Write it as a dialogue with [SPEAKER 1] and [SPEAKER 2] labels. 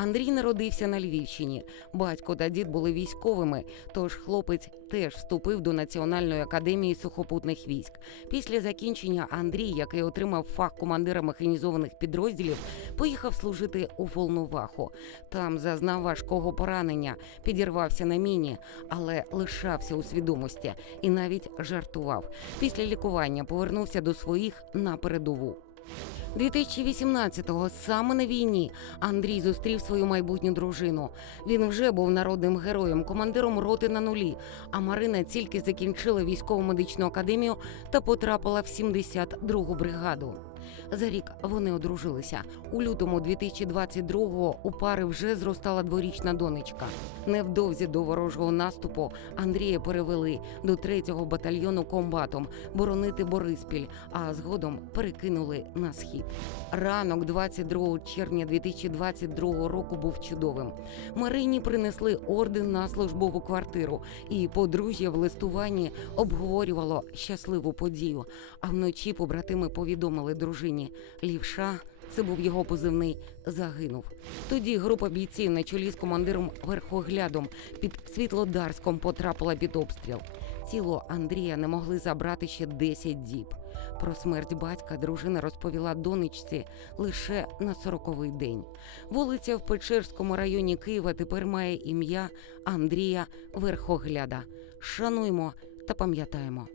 [SPEAKER 1] Андрій народився на Львівщині. Батько та дід були військовими, тож хлопець теж вступив до Національної академії сухопутних військ. Після закінчення Андрій, який отримав фах командира механізованих підрозділів, поїхав служити у Волноваху. Там зазнав важкого поранення, підірвався на міні, але лишався у свідомості і навіть жартував. Після лікування повернувся до своїх на передову. 2018-го саме на війні Андрій зустрів свою майбутню дружину. Він вже був народним героєм, командиром роти на нулі. А Марина тільки закінчила військово-медичну академію та потрапила в 72-гу бригаду. За рік вони одружилися. У лютому 2022-го у пари вже зростала дворічна донечка. Невдовзі до ворожого наступу Андрія перевели до 3-го батальйону комбатом боронити Бориспіль, а згодом перекинули на схід. Ранок 22 червня 2022 року був чудовим. Марині принесли орден на службову квартиру, і подружжя в листуванні обговорювало щасливу подію. А вночі побратими повідомили дружині Лівша. Це був його позивний загинув. Тоді група бійців на чолі з командиром верхоглядом під Світлодарськом потрапила під обстріл. Тіло Андрія не могли забрати ще 10 діб. Про смерть батька дружина розповіла донечці лише на сороковий день. Вулиця в Печерському районі Києва тепер має ім'я Андрія Верхогляда. Шануймо та пам'ятаємо.